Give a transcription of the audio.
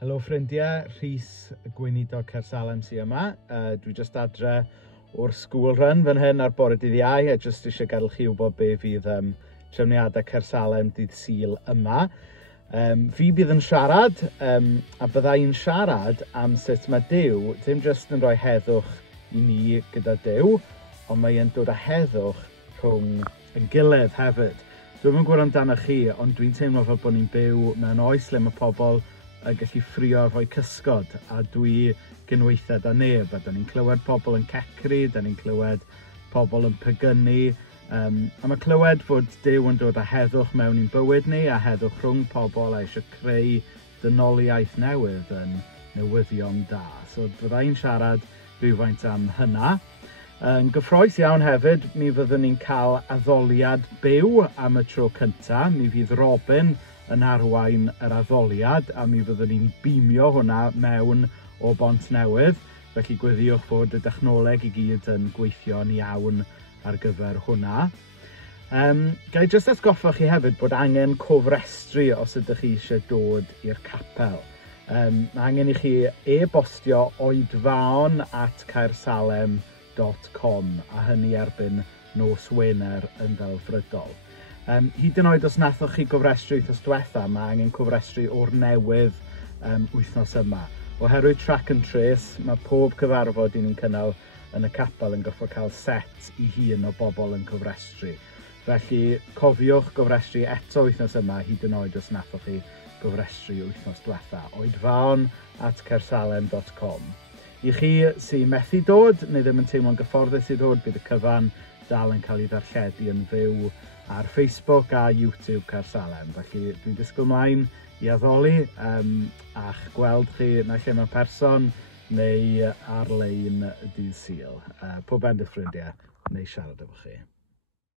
Helo ffrindiau, Rhys Gweinidog Caersalem sy'n yma. Dwi jyst adre o'r school run fan hyn ar bore dydd Iau a jyst eisiau gadael chi wybod be fydd trefniadau Caersalem dydd Sul yma. Fi bydd yn siarad a byddai'n siarad am sut mae Duw ddim jyst yn rhoi heddwch i ni gyda Duw, ond mae'n dod â heddwch rhwng yn gilydd hefyd. Dwi'n yn gwybod amdano chi, ond dwi'n teimlo fel bod ni'n byw mewn oes lle mae pobl yn gallu ffrio rhoi cysgod, a dwi gynweithio â neb, a da ni'n clywed pobl yn cecri, da ni'n clywed pobl yn pygynu, a mae clywed fod Duw yn dod â heddwch mewn i'n bywyd ni, a heddwch rhwng pobl a eisiau creu dynoliaeth newydd yn newyddion da. So byddai'n siarad rhywfaint am hynna. Yn gyffrous iawn hefyd, mi fyddwn ni'n cael addoliad byw am y tro cyntaf. Mi fydd Robin yn arwain yr addoliad a mi fyddwn ni'n beamio hwnna mewn o Bontnewydd. Felly gweddiwch fod y dechnoleg i gyd yn gweithio'n iawn ar gyfer hwnna. Gai jyst atgoffa chi hefyd bod angen cofrestru os ydych chi eisiau dod i'r capel. Mae angen i chi e-bostio oedfaon@caersalem.com a hynny erbyn nos Wener yn ddelfrydol. Hyd yn oed os nathoch chi gofrestru wythnos diwetha, mae angen cofrestru o'r newydd wythnos yma. Oherwydd track and trace, mae pob cyfarfod i ni'n cynnal yn y capel yn goffo cael set i hun o bobl yn cofrestru. Felly cofiwch gofrestru eto wythnos yma, hyd yn oed os nathoch chi gofrestru wythnos diwetha. oedfaon@caersalem.com. I chi sy'n methu dod, neu ddim yn teimlo'n gyfforddus i ddod, bydd y cyfan dal yn cael ei ddarlledu yn fyw ar Facebook a YouTube Caersalem. Felly dwi'n disgwyl mlaen i addoli a'ch gweld chi naill ai mewn person neu ar-lein dydd Sul. Pob end y ffrindiau, neu siarad efo chi.